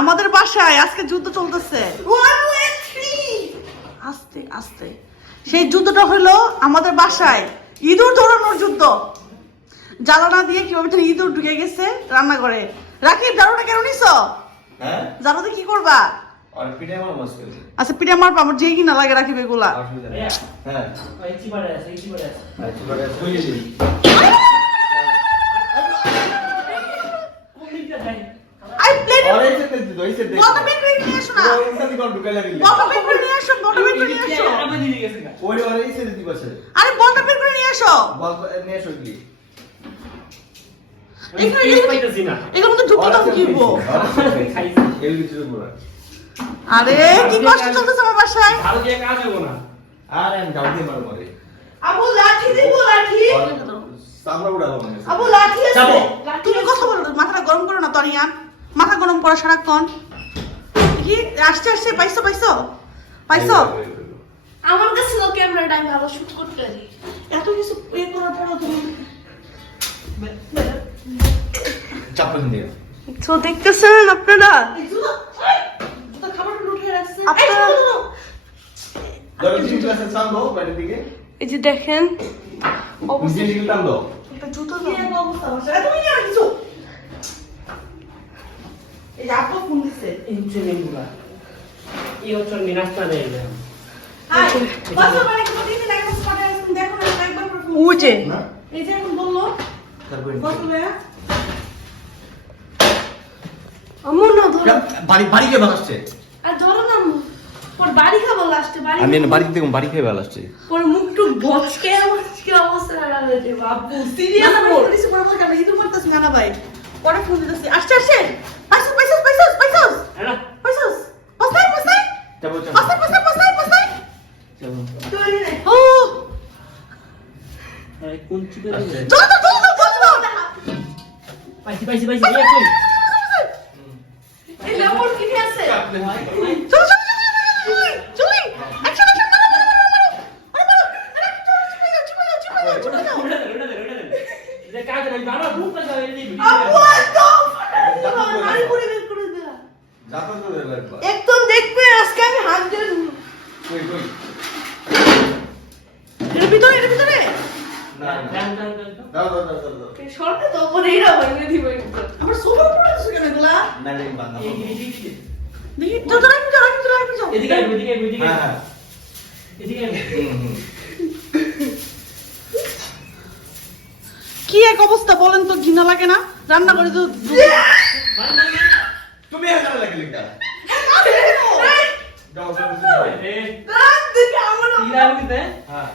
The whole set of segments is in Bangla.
আমাদের বাসায় আজকে যুদ্ধ চলতেছে। আস্তে আস্তে সেই যুদ্ধটা হলো আমাদের বাসায় ইঁদুর ধরানোর যুদ্ধ। জ্বালানা দিয়ে কিভাবে ইঁদুর ঢুকে গেছে রান্না করে। রাখি জারুটা কেন নিছো? হ্যাঁ জারুতে কি করবা? আর পিঠে মারো মাছ করে। আচ্ছা পিঠা মারবা, আমার যেই কিনা লাগে রাখি বেগুলা। হ্যাঁ এই চিবারে আছে তুই দিবি কোনটা যাই আই প্লেট আরে এসে দে এসে দে বড় বেকরি নিয়ে আসো না। ওটা দি কোন ঢুকাই লাগিলে বড় বেকরি নিয়ে আসো, বড় বেকরি নিয়ে আসো। আমি দিয়ে গেছে না ওরে ওরে এসে দিবি বসে আরে বড় বেকরি নিয়ে আসো। বল নিয়ে সইলি এখানে এই পাইতাছি না এগুলো তো ঢুকে দাও কিবো। খাইছি এর ভিতরে পুরো আরে কি কষ্ট চলতেছে আমার বাসায়। ভালো দিয়ে কাজ হবে না আরে আমি যাও দিয়ে মারো মারে আবু লাঠি দিব, লাঠি। সামরা উড়াবো মানে আবু লাঠি আছে। যাবো। তুমি কথা বলো, মাথাটা গরম করো না তরিয়ান। মাথা গরম করো সারাক্ষণ। কি আসছে আসছে, পাইছো পাইছো পাইছো? আমার কাছে লো ক্যামেরাটা আমি ভালো শুট করতে পারি। এত কিছু এ করার পরও তুমি চাপন দিয়ে তো দেখতেছেন আপনারা এই জুতো জুতো খাবারটা লুকিয়ে রাখছে। আপনারা ধরো তিন ক্লাসে চাঁদো বাইরের দিকে এই যে দেখেন নিজে দিকে টান দাও একটা জুতো দাও। কি এক অবস্থা বাসায়? তুমি নিয়ে কিছু। এই যে আপু ফোন দিছে। এই ট্রেনিংগুলা এই হচ্ছে নিরাশটা দেয় না হাই বাসা মানে কোনো দিন লাগে স্পটে আসুন দেখো না একবার করে ফোন। ওই যে না এই যে এখন বললো তারপরে বলবে আমু না ধরো বাড়ি বাড়ি কে বানাচ্ছে আর ধরো না আম্মু। পর বাড়ি খাবো লাস্টে বাড়ি আমি খাবো। বাড়ি থেকে বাড়ি খেয়ে বানাচ্ছে পর মুখ টুক ভচকে আমার কি অবস্থা দাঁড়াবে রে বাবু সিরিয়াস আমি পুলিশে পড়া বল কেন ইদু করতেছ না ভাই। পরে ফোন দিতেছি। আসছে আসছে। পাইছস পাইছস পাইছস পাইছস হ্যাঁ পাইছস। পস্তাই পস্তাই যাবো পস্তাই পস্তাই পস্তাই পস্তাই। যাবো তুই রে ও আরে কোন চিপে চলো তো চলো তো চলো তো। পাইছি পাইছি পাইছি এই কই এই লেমন কিনে আছে চলো চলো চলো চলো অ্যাকশন অ্যাকশন মারো মারো মারো মারো আরে মারো আরে চিপে যাও চিপে যাও চিপে যাও চিপে যাও। যে কাজ নাই বাবা রূপ লাগা এই দিবি আপু একদম মারি করে বের করে দে। যাবো তো লাগবে একদম দেখবে আজকে আমি হাত দিয়ে কই কই এর ভিতরে এর ভিতরে না জান জান জান দাও দাও দাও দাও এই সরকে তো পরে এরা ভাঙে দিব একটু আমার সোফার উপরে আছে কেন এগুলা? না রে বান্দা এই দিকে দেখি যাও যাও যাও যাও যাও এদিকে এদিকে এদিকে হ্যাঁ হ্যাঁ এদিকে কি এক অবস্থা বলেন তো, ঘৃণা লাগে না? রান্না করে তো তুমি এখানে লাগলে কা যাও যাও এই দেখে আমার ইরা নিতে হ্যাঁ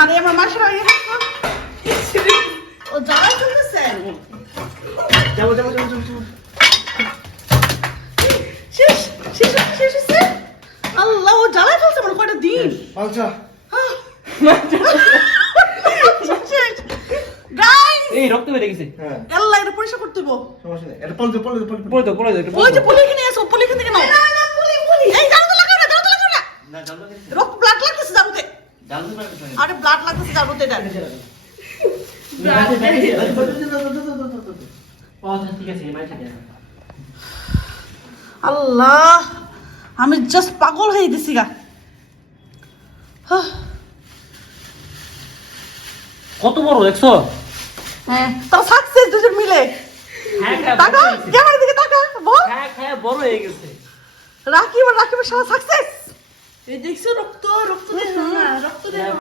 আরে আমার মাসের আগে ও যারা চলতেছে যাবো যাবো যাবো যাবো শেষ শেষ শেষ হচ্ছে। আল্লাহ ও জ্বালায় ফেলছে আমার কয়টা দিন। আচ্ছা গাইস এই রক্ত বেরিয়ে গেছে হ্যাঁ আল্লাহ এটা পরিষ্কার করতে হইব। সমস্যা নেই এটা পড়ে পড়ে পড়ে দাও পড়ে দাও ওই যে পুলি কিনে এসো, পুলি কিনে নাও। না পুলি পুলি এই জানো তো লাগাও না, জানো তো লাগাও না। না জানো না রক্ত ব্লাড লাগতেছে জানোতে। জানো না আরে ব্লাড লাগতেছে জানোতে এটা। ঠিক আছে মাই ঠিক আছে আল্লাহ আমি জাস্ট পাগল হয়ে গেছি গা। কত বড় দেখছো হ্যাঁ তারা সাকসেস দুজন মিলে। হ্যাঁ টাকা ক্যামেরার দিকে টাকা বল। হ্যাঁ বড় হয়ে গেছে রাকিবের সারা সাকসেস। এই দেখছো রক্ত রক্ত দেখো না রক্ত দেখো